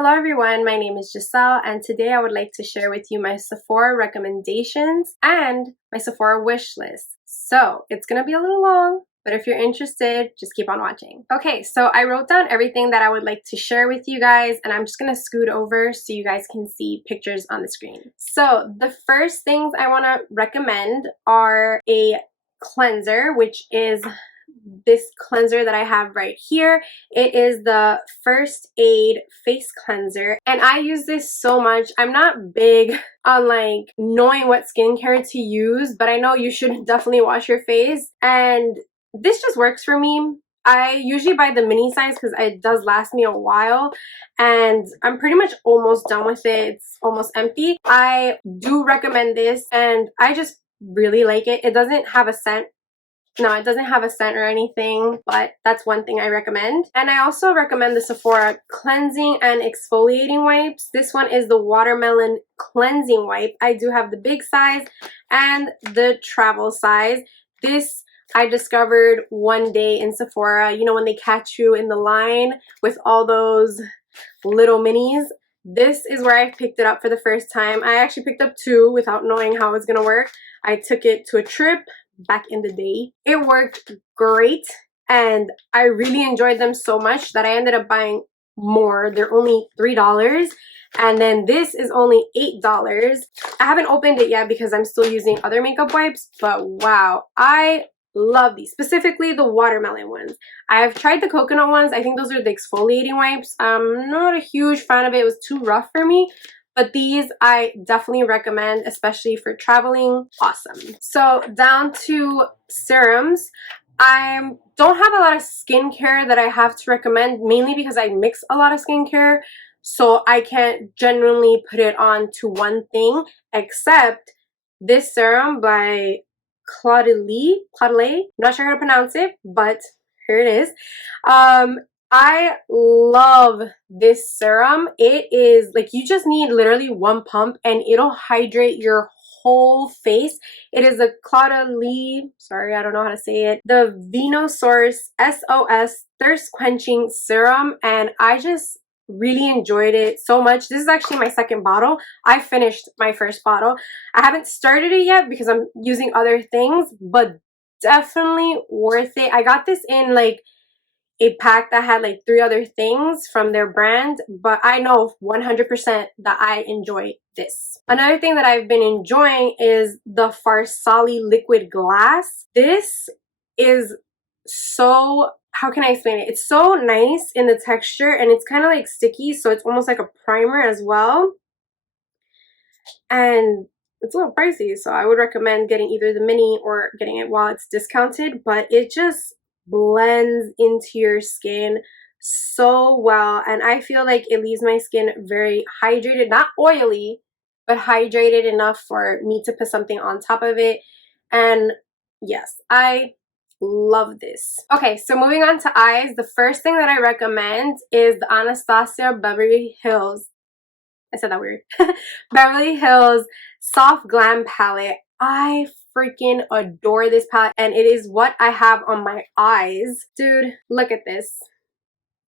Hello everyone, my name is Giselle and today I would like to share with you my Sephora recommendations and my Sephora wish list. So it's gonna be a little long, but if you're interested, just keep on watching. Okay, so I wrote down everything that I would like to share with you guys and I'm just gonna scoot over so you guys can see pictures on the screen. So the first things I wanna recommend are a cleanser, which is this cleanser that I have right here. It is the First Aid face cleanser and I use this so much. I'm not big on like knowing what skincare to use, but I know you should definitely wash your face and this just works for me. I usually buy the mini size because it does last me a while and I'm pretty much almost done with it. It's almost empty. I do recommend this and I just really like it. It doesn't have a scent. No, it doesn't have a scent or anything, but that's one thing I recommend. And I also recommend the Sephora cleansing and exfoliating wipes. This one is the watermelon cleansing wipe. I do have the big size and the travel size. This I discovered one day in Sephora. You know when they catch you in the line with all those little minis? This is where I picked it up for the first time. I actually picked up two without knowing how it's gonna work. I took it to a trip back in the day. It worked great and I really enjoyed them so much that I ended up buying more. They're only $3 and then this is only $8. I haven't opened it yet because I'm still using other makeup wipes, but wow, I love these, specifically the watermelon ones. I've tried the coconut ones. I think those are the exfoliating wipes. I'm not a huge fan of it. It was too rough for me. But these I definitely recommend, especially for traveling. Awesome. So down to serums. I don't have a lot of skincare that I have to recommend, mainly because I mix a lot of skincare. So I can't generally put it on to one thing, except this serum by Caudalie. I'm not sure how to pronounce it, but here it is. I love this serum. It is like you just need literally one pump and it'll hydrate your whole face. It is a Caudalie, sorry, I don't know how to say it, the Venosource SOS Thirst Quenching Serum, and I just really enjoyed it so much. This is actually my second bottle. I finished my first bottle. I haven't started it yet because I'm using other things, but definitely worth it. I got this in like a pack that had like 3 other things from their brand, but I know 100% that I enjoy this. Another thing that I've been enjoying is the Farsali Liquid Glass. This is so, how can I explain it? It's so nice in the texture and it's kind of like sticky, so it's almost like a primer as well. And it's a little pricey, so I would recommend getting either the mini or getting it while it's discounted, but it just blends into your skin so well and I feel like it leaves my skin very hydrated, not oily, but hydrated enough for me to put something on top of it. And yes, I love this. Okay, so moving on to eyes, the first thing that I recommend is the Anastasia Beverly Hills, I said that weird, Beverly Hills Soft Glam Palette. I freaking adore this palette and it is what I have on my eyes. Dude, look at this.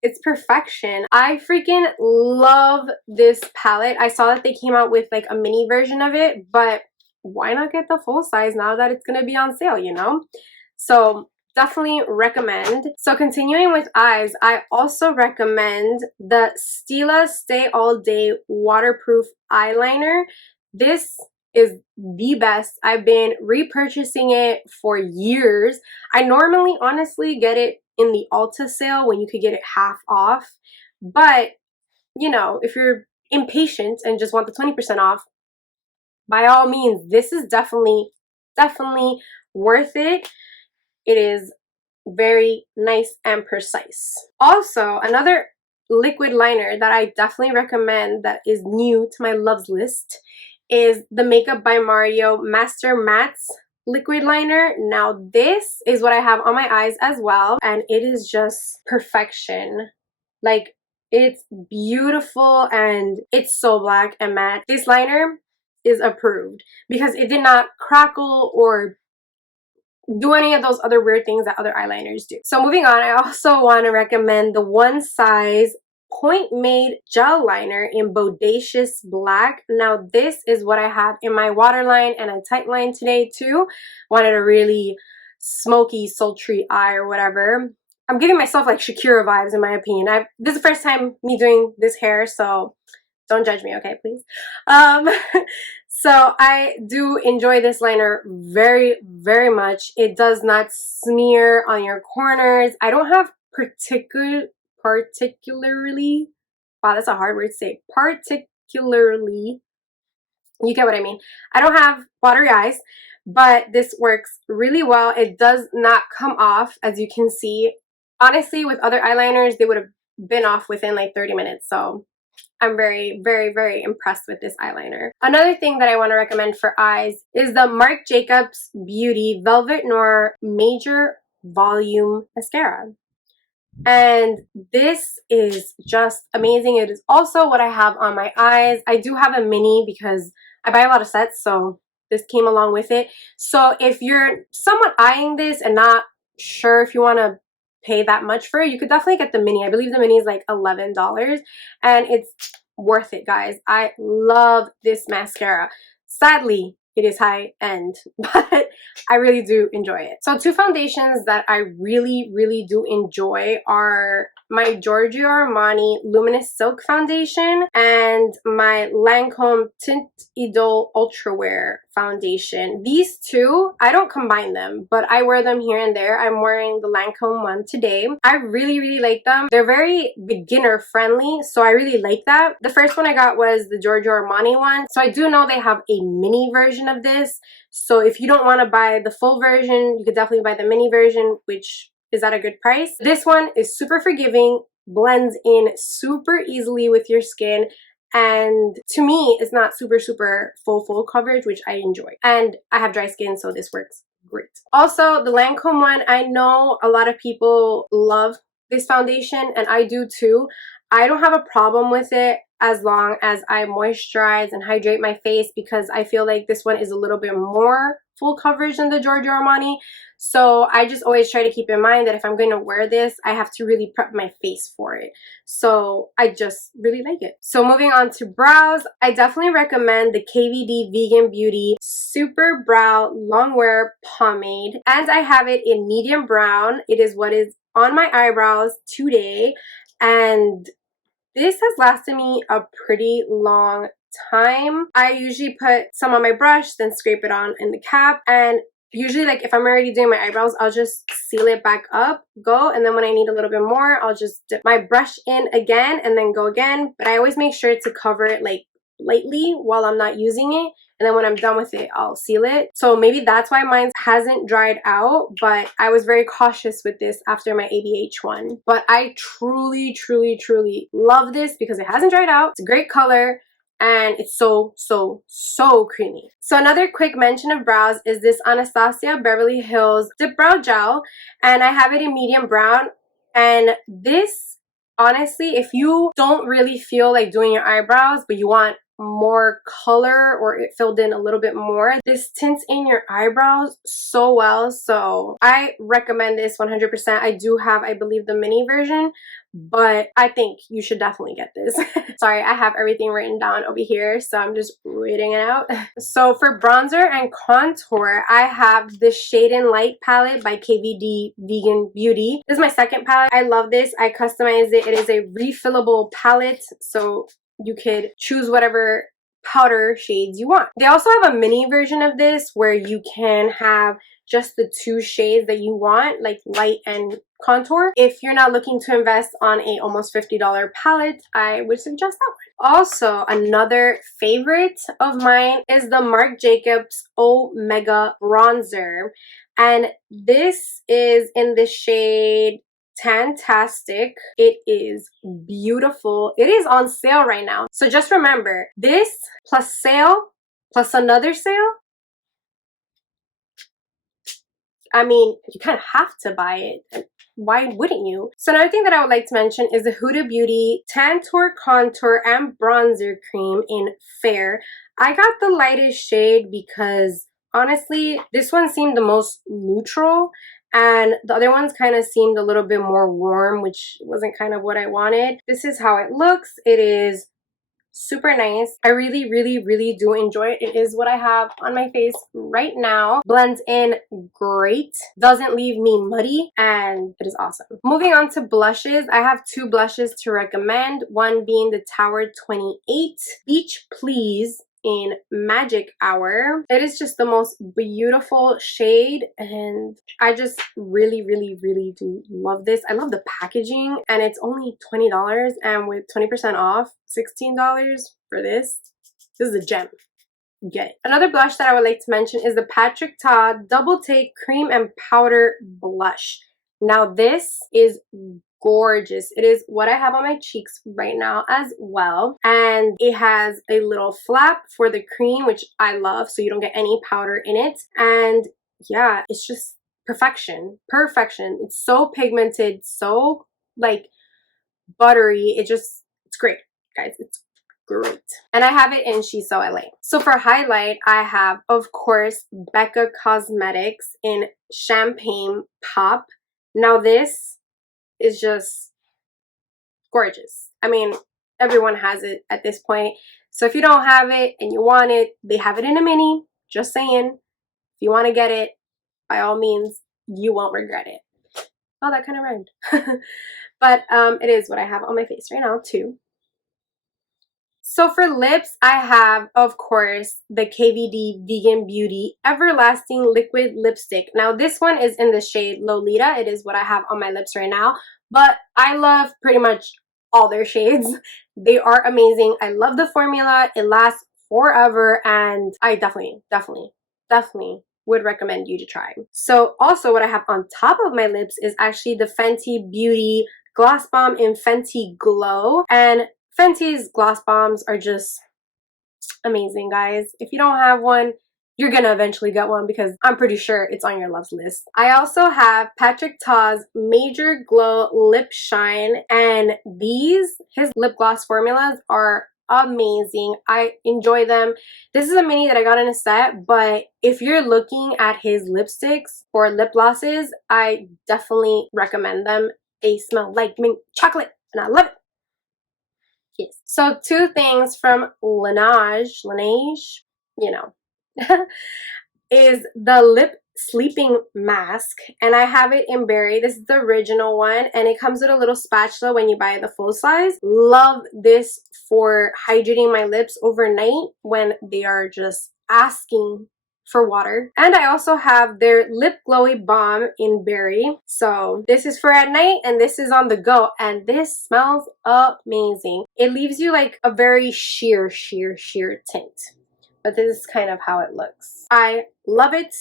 It's perfection. I freaking love this palette. I saw that they came out with like a mini version of it, but why not get the full size now that it's gonna be on sale, you know? So definitely recommend. So continuing with eyes, I also recommend the Stila Stay All Day Waterproof Eyeliner. This is the best. I've been repurchasing it for years. I normally honestly get it in the Ulta sale when you could get it half off, but you know, if you're impatient and just want the 20% off, by all means, this is definitely worth it. It is very nice and precise. Also, another liquid liner that I definitely recommend that is new to my loves list is the Makeup by Mario Master Mattes liquid liner. Now this is what I have on my eyes as well and it is just perfection. Like, it's beautiful and it's so black and matte. This liner is approved because it did not crackle or do any of those other weird things that other eyeliners do. So moving on, I also want to recommend the One Size Point Made gel liner in Bodacious Black. Now this is what I have in my waterline and a tight line today too. Wanted a really smoky, sultry eye or whatever. I'm giving myself like Shakira vibes in my opinion. This is the first time me doing this hair, so don't judge me, okay, please. So I do enjoy this liner very, very much. It does not smear on your corners. I don't have particularly, wow, that's a hard word to say, particularly, you get what I mean. I don't have watery eyes, but this works really well. It does not come off, as you can see. Honestly, with other eyeliners, they would have been off within like 30 minutes, so I'm very, very, very impressed with this eyeliner. Another thing that I want to recommend for eyes is the Marc Jacobs Beauty Velvet Noir Major Volume Mascara. And this is just amazing. It is also what I have on my eyes. I do have a mini because I buy a lot of sets, so this came along with it. So if you're somewhat eyeing this and not sure if you want to pay that much for it, you could definitely get the mini. I believe the mini is like $11 and it's worth it, guys. I love this mascara. Sadly, it is high end, but I really do enjoy it. So two foundations that I really, really do enjoy are my Giorgio Armani Luminous Silk Foundation and my Lancome Tint Idole Ultra Wear Foundation. These two, I don't combine them, but I wear them here and there. I'm wearing the Lancome one today. I really, really like them. They're very beginner friendly, so I really like that. The first one I got was the Giorgio Armani one. So I do know they have a mini version of this. So if you don't want to buy the full version, you could definitely buy the mini version, which is at a good price. This one is super forgiving, blends in super easily with your skin, and to me it's not super full coverage, which I enjoy. And I have dry skin, so this works great. Also, the Lancome one, I know a lot of people love this foundation and I do too. I don't have a problem with it as long as I moisturize and hydrate my face, because I feel like this one is a little bit more full coverage than the Giorgio Armani. So I just always try to keep in mind that if I'm going to wear this, I have to really prep my face for it. So I just really like it. So moving on to brows, I definitely recommend the KVD Vegan Beauty Super Brow Longwear Pomade. And I have it in medium brown. It is what is on my eyebrows today. And this has lasted me a pretty long time. I usually put some on my brush, then scrape it on in the cap, and usually like if I'm already doing my eyebrows, I'll just seal it back up, go, and then when I need a little bit more, I'll just dip my brush in again and then go again. But I always make sure to cover it like lightly while I'm not using it, and then when I'm done with it, I'll seal it. So maybe that's why mine hasn't dried out, but I was very cautious with this after my ABH one. But I truly love this because it hasn't dried out. It's a great color and it's so creamy. So another quick mention of brows is this Anastasia Beverly Hills Dip Brow Gel, and I have it in medium brown. And this, honestly, if you don't really feel like doing your eyebrows but you want more color or it filled in a little bit more, this tints in your eyebrows so well. So I recommend this 100%. I do have, I believe, the mini version, but I think you should definitely get this. Sorry, I have everything written down over here, so I'm just reading it out. So for bronzer and contour, I have the Shade and Light palette by KVD Vegan Beauty. This is my second palette. I love this. I customized it. It is a refillable palette, so you could choose whatever powder shades you want. They also have a mini version of this where you can have just the two shades that you want, like light and contour. If you're not looking to invest on a almost $50 palette, I would suggest that one. Also, another favorite of mine is the Marc Jacobs Omega Bronzer. And this is in the shade Tantastic. It is beautiful. It is on sale right now. So just remember, this plus sale plus another sale, I mean, you kind of have to buy it. Why wouldn't you? So another thing that I would like to mention is the Huda Beauty Tantour Contour and Bronzer Cream in Fair. I got the lightest shade because honestly, this one seemed the most neutral. and the other ones kind of seemed a little bit more warm, which wasn't kind of what I wanted. This is how it looks. It is super nice. I really, really, really do enjoy it. It is what I have on my face right now. Blends in great, doesn't leave me muddy, and it is awesome. Moving on to blushes, I have two blushes to recommend, one being the Tower 28 Beach Please in Magic Hour. It is just the most beautiful shade, and I just really, really, really do love this. I love the packaging, and it's only $20, and with 20% off, $16 for this. This is a gem. Get it. Another blush that I would like to mention is the Patrick Ta Double Take Cream and Powder Blush. Now this is gorgeous. It is what I have on my cheeks right now as well, and it has a little flap for the cream, which I love, so you don't get any powder in it. And yeah, it's just perfection. It's so pigmented, so like buttery. It's great, guys. It's great. And I have it in She's So LA. So for highlight, I have, of course, Becca Cosmetics in Champagne Pop. Now this is just gorgeous. I mean, everyone has it at this point. So if you don't have it and you want it, they have it in a mini. Just saying. If you want to get it, by all means, you won't regret it. Oh, that kind of rhymed. But it is what I have on my face right now too. So for lips, I have, of course, the KVD Vegan Beauty Everlasting Liquid Lipstick. Now this one is in the shade Lolita. It is what I have on my lips right now. But I love pretty much all their shades. They are amazing. I love the formula. It lasts forever, and I definitely would recommend you to try. So also what I have on top of my lips is actually the Fenty Beauty Gloss Bomb in Fenty Glow. And Fenty's gloss bombs are just amazing, guys. If you don't have one, you're gonna eventually get one because I'm pretty sure it's on your loves list. I also have Patrick Ta's Major Glow Lip Shine, and his lip gloss formulas are amazing. I enjoy them. This is a mini that I got in a set, but if you're looking at his lipsticks or lip glosses, I definitely recommend them. They smell like mint chocolate, and I love it. Yes. So two things from Laneige, you know, is the lip sleeping mask, and I have it in berry. This is the original one, and it comes with a little spatula when you buy the full size. Love this for hydrating my lips overnight when they are just asking for water. And I also have their Lip Glowy Balm in berry. So this is for at night, and this is on the go, and this smells amazing. It leaves you like a very sheer tint, but this is kind of how it looks. I love it.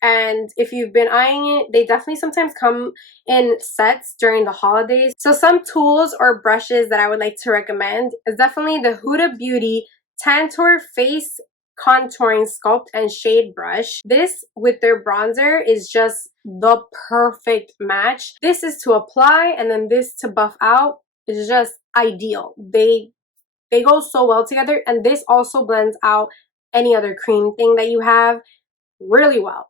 And if you've been eyeing it, they definitely sometimes come in sets during the holidays. So some tools or brushes that I would like to recommend is definitely the Huda Beauty Tantour Face Contouring Sculpt and Shade Brush. This with their bronzer is just the perfect match. This is to apply, and then this to buff out. It's just ideal. They go so well together, and this also blends out any other cream thing that you have really well.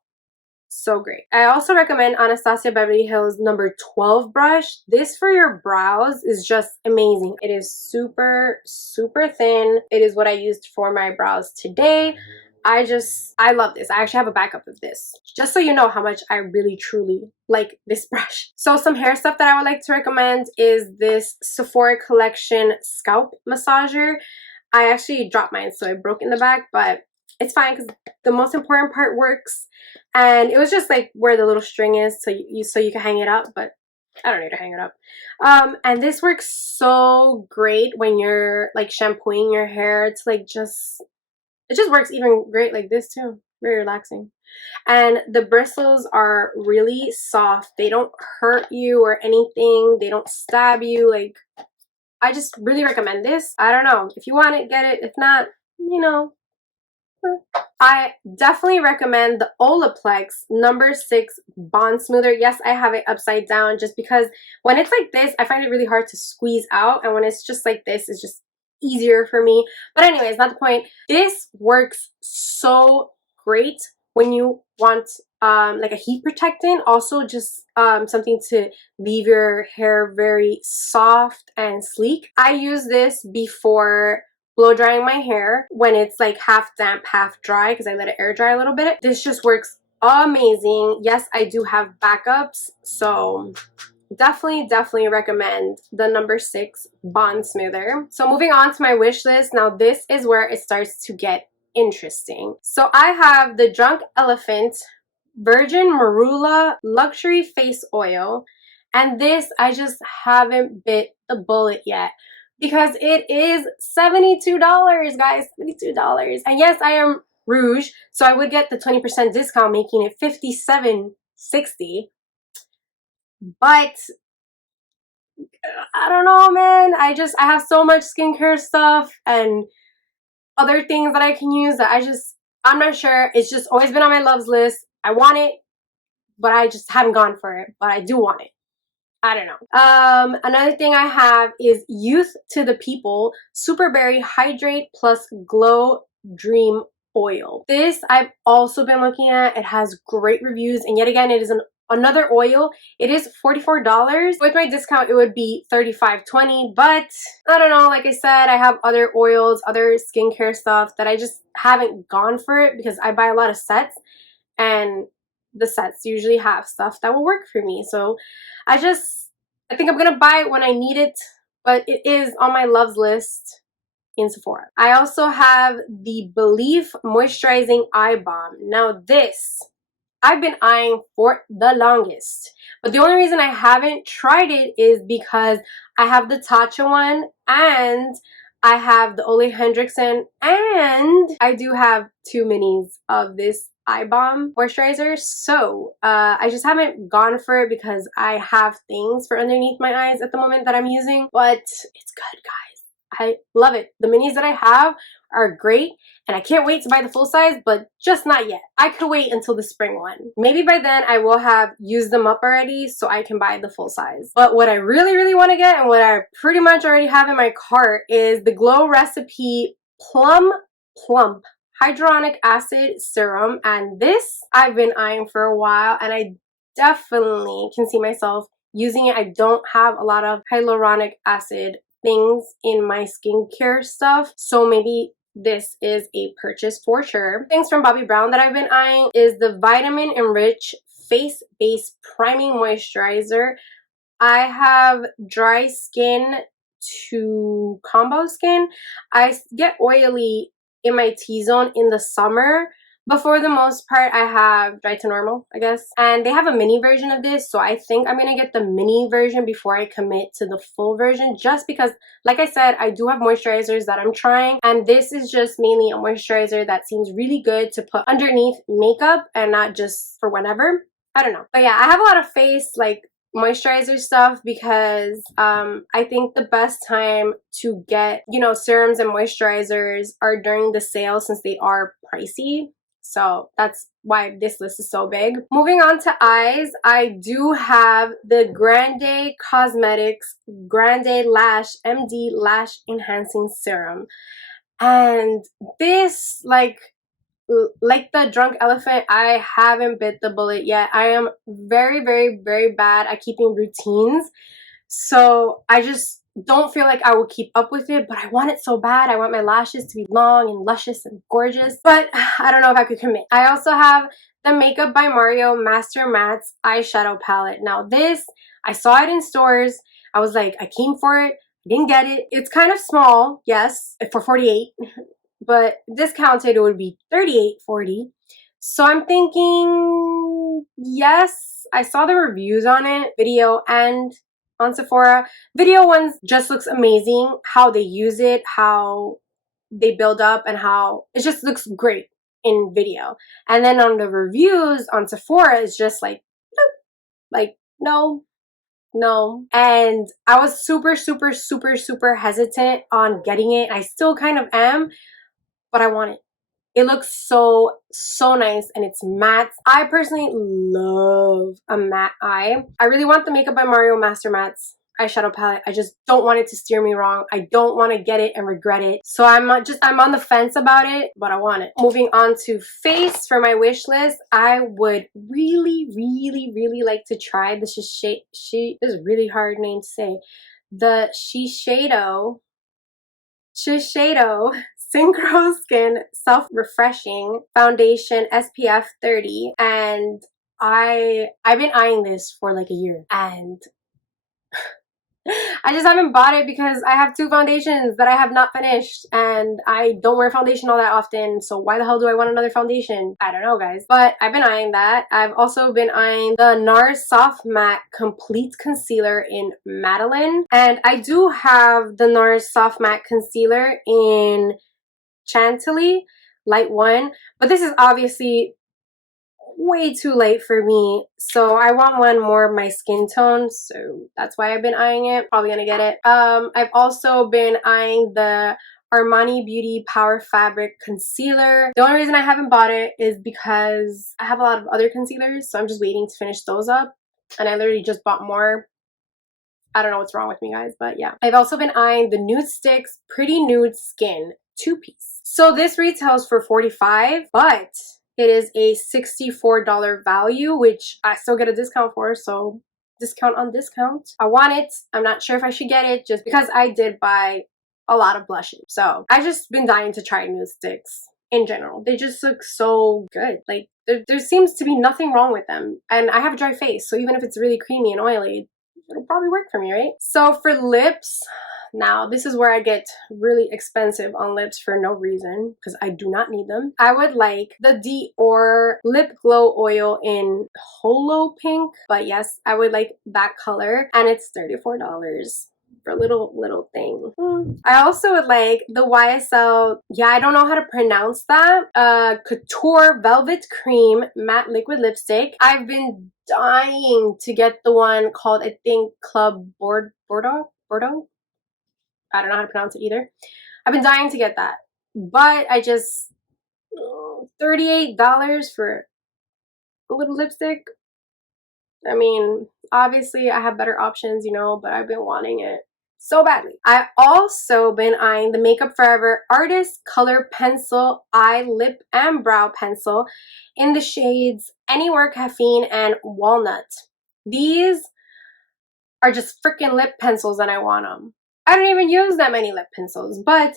So great. I also recommend Anastasia Beverly Hills number 12 brush. This for your brows is just amazing. It is super thin. It is what I used for my brows today. I love this. I actually have a backup of this, just so you know how much I really truly like this brush. So some hair stuff that I would like to recommend is this Sephora Collection Scalp Massager. I actually dropped mine, so I broke in the back, but it's fine because the most important part works. And it was just like where the little string is, so you can hang it up, but I don't need to hang it up. And this works so great when you're like shampooing your hair. It's like it just works even great like this too. Very relaxing. And the bristles are really soft. They don't hurt you or anything. They don't stab you. Like, I just really recommend this. I don't know. If you want it, get it. If not, you know. I definitely recommend the Olaplex number 6 Bond Smoother. Yes, I have it upside down just because when it's like this, I find it really hard to squeeze out. And when it's just like this, it's just easier for me. But anyways, not the point. This works so great when you want like a heat protectant, also just something to leave your hair very soft and sleek. I use this before blow drying my hair when it's like half damp, half dry, because I let it air dry a little bit. This just works amazing. Yes, I do have backups, so definitely recommend the number 6 Bond Smoother. So moving on to my wish list. Now this is where it starts to get interesting. So I have the Drunk Elephant Virgin Marula Luxury Face Oil, and this I just haven't bit the bullet yet because it is $72, guys. $72. And yes, I am Rouge, so I would get the 20% discount, making it $57.60. But I don't know, man. I have so much skincare stuff and other things that I can use that I'm not sure. It's just always been on my loves list. I want it, but I just haven't gone for it. But I do want it. I don't know. Another thing I have is Youth to the People Super Berry Hydrate Plus Glow Dream Oil. This I've also been looking at. It has great reviews, and yet again, it is another oil. It is $44. With my discount, it would be $35.20, but I don't know. Like I said, I have other oils, other skincare stuff that I just haven't gone for it because I buy a lot of sets, and the sets usually have stuff that will work for me. So I think I'm gonna buy it when I need it, but it is on my loves list in Sephora. I also have the Belif Moisturizing Eye Balm. Now this I've been eyeing for the longest, but the only reason I haven't tried it is because I have the Tatcha one, and I have the Ole Hendrickson, and I do have 2 minis of this eye balm moisturizer. So I just haven't gone for it because I have things for underneath my eyes at the moment that I'm using, but it's good, guys. I love it. The minis that I have are great, and I can't wait to buy the full size, but just not yet. I could wait until the spring one. Maybe by then I will have used them up already so I can buy the full size. But what I really want to get, and what I pretty much already have in my cart, is the Glow Recipe Plum Plump Hyaluronic Acid Serum. And this I've been eyeing for a while, and I definitely can see myself using it. I don't have a lot of hyaluronic acid things in my skincare stuff, so maybe this is a purchase for sure. Things from Bobbi Brown that I've been eyeing is the Vitamin Enrich Face Base Priming Moisturizer. I have dry skin to combo skin. I get oily in my T-zone in the summer, but for the most part, I have dry to normal, I guess. And they have a mini version of this, so I think I'm gonna get the mini version before I commit to the full version, just because, like I said, I do have moisturizers that I'm trying, and this is just mainly a moisturizer that seems really good to put underneath makeup and not just for whenever. I don't know. But yeah, I have a lot of face, like, moisturizer stuff because I think the best time to get, you know, serums and moisturizers are during the sale, since they are pricey. So that's why this list is so big. Moving on to eyes, I do have the Grande Cosmetics Grande Lash MD Lash Enhancing Serum. And this, like the Drunk Elephant, I haven't bit the bullet yet. I am very bad at keeping routines. So I just don't feel like I will keep up with it, but I want it so bad. I want my lashes to be long and luscious and gorgeous, but I don't know if I could commit. I also have the Makeup by Mario Master Mattes eyeshadow palette. Now this, I saw it in stores. I was like, I came for it. I didn't get it. It's kind of small, yes, for $48, but discounted it would be $38.40. So I'm thinking, yes, I saw the reviews on it, video and on Sephora. Video ones just looks amazing, how they use it, how they build up, and how it just looks great in video. And then on the reviews on Sephora, it's just like, nope, like no. And I was super hesitant on getting it. I still kind of am, but I want it. It looks so nice, and it's matte. I personally love a matte eye. I really want the Makeup by Mario Master Mattes eyeshadow palette. I just don't want it to steer me wrong. I don't want to get it and regret it. So I'm on the fence about it, but I want it. Moving on to face for my wish list, I would really, really, really like to try this. This is a really hard name to say. The Shiseido Synchro Skin Self Refreshing Foundation SPF 30, and I've been eyeing this for like a year, and I just haven't bought it because I have 2 foundations that I have not finished, and I don't wear foundation all that often, so why the hell do I want another foundation? I don't know, guys. But I've been eyeing that. I've also been eyeing the NARS Soft Matte Complete Concealer in Madeline, and I do have the NARS Soft Matte Concealer in Chantilly Light 1, but this is obviously way too late for me, so I want one more of my skin tone, so that's why I've been eyeing it. Probably gonna get it. I've also been eyeing the Armani Beauty Power Fabric Concealer. The only reason I haven't bought it is because I have a lot of other concealers, so I'm just waiting to finish those up, and I literally just bought more. I don't know what's wrong with me, guys, but yeah. I've also been eyeing the Nudestix Pretty Nude Skin 2-piece. So this retails for $45, but it is a $64 value, which I still get a discount for, so discount on discount. I want it. I'm not sure if I should get it just because I did buy a lot of blushes. So I've just been dying to try Nudestix in general. They just look so good. Like there seems to be nothing wrong with them. And I have a dry face, so even if it's really creamy and oily, it'll probably work for me, right? So for lips, now this is where I get really expensive on lips for no reason because I do not need them. I would like the Dior Lip Glow Oil in Holo Pink, but yes, I would like that color, and it's $34 for a little thing. I also would like the YSL, yeah, I don't know how to pronounce that, Couture Velvet Cream Matte Liquid Lipstick. I've been dying to get the one called, I think, Club Bordeaux? I don't know how to pronounce it either. I've been dying to get that, but I just, $38 for a little lipstick. I mean, obviously I have better options, you know, but I've been wanting it so badly. I also been eyeing the Makeup Forever Artist Color Pencil Eye, Lip, and Brow Pencil in the shades Anywhere Caffeine and Walnut. These are just freaking lip pencils and I want them. I don't even use that many lip pencils, but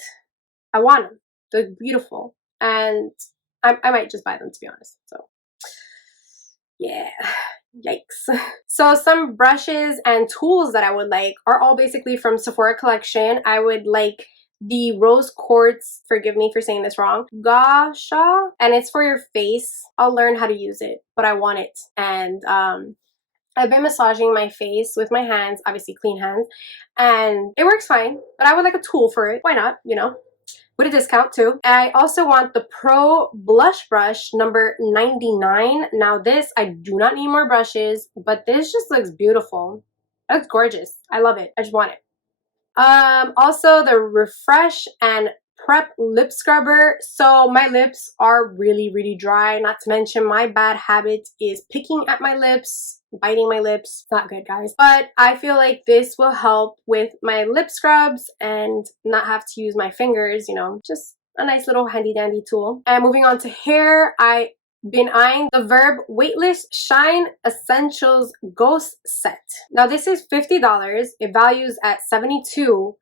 I want them. They're beautiful, and I might just buy them, to be honest. So yeah, yikes. So some brushes and tools that I would like are all basically from Sephora collection. I would like the Rose Quartz, forgive me for saying this wrong, Gua Sha, and it's for your face. I'll learn how to use it, but I want it. And I've been massaging my face with my hands, obviously clean hands, and it works fine, but I would like a tool for it. Why not, you know, with a discount too. And I also want the Pro Blush Brush number 99. Now this, I do not need more brushes, but this just looks beautiful. It looks gorgeous. I love it. I just want it. Also the Refresh and Prep Lip Scrubber. So my lips are really, really dry. Not to mention my bad habit is picking at my lips, biting my lips. It's not good, guys. But I feel like this will help with my lip scrubs and not have to use my fingers, you know, just a nice little handy dandy tool. And moving on to hair, I've been eyeing the Verb Weightless Shine Essentials Ghost Set. Now this is $50. It values at $72,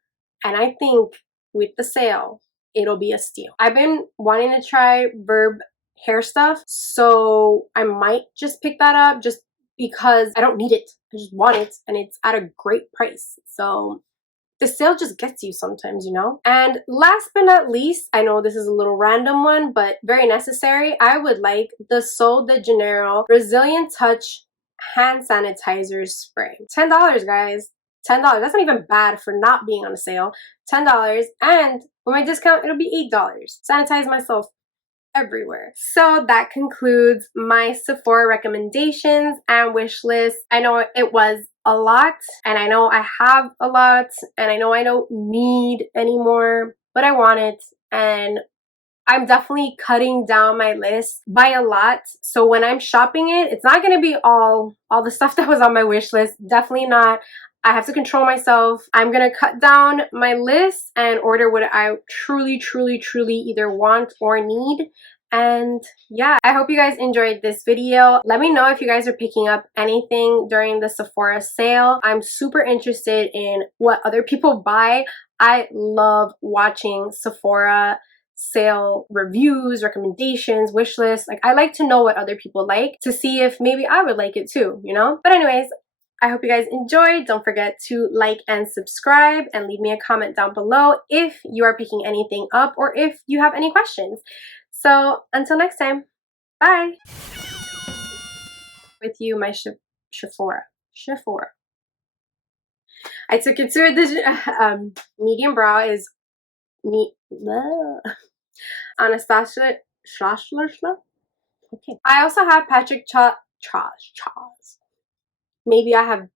and I think with the sale, it'll be a steal. I've been wanting to try Verb hair stuff, so I might just pick that up just because I don't need it. I just want it, and it's at a great price. So the sale just gets you sometimes, you know? And last but not least, I know this is a little random one, but very necessary, I would like the Sol de Janeiro Resilient Touch Hand Sanitizer Spray. $10, guys. $10. That's not even bad for not being on a sale. $10, and with my discount, it'll be $8. Sanitize myself everywhere. So that concludes my Sephora recommendations and wish list. I know it was a lot, and I know I have a lot, and I know I don't need anymore, but I want it, and I'm definitely cutting down my list by a lot. So when I'm shopping it, it's not going to be all the stuff that was on my wish list. Definitely not. I have to control myself. I'm gonna cut down my list and order what I truly either want or need. And yeah, I hope you guys enjoyed this video. Let me know if you guys are picking up anything during the Sephora sale. I'm super interested in what other people buy. I love watching Sephora sale reviews, recommendations, wish lists. Like, I like to know what other people like to see if maybe I would like it too, you know? But anyways, I hope you guys enjoyed. Don't forget to like and subscribe and leave me a comment down below if you are picking anything up or if you have any questions. So until next time, bye. With you, my Sephora. I took it to the medium brow is Anastasia Schlossler. Okay. I also have Patrick Charles. Maybe I have.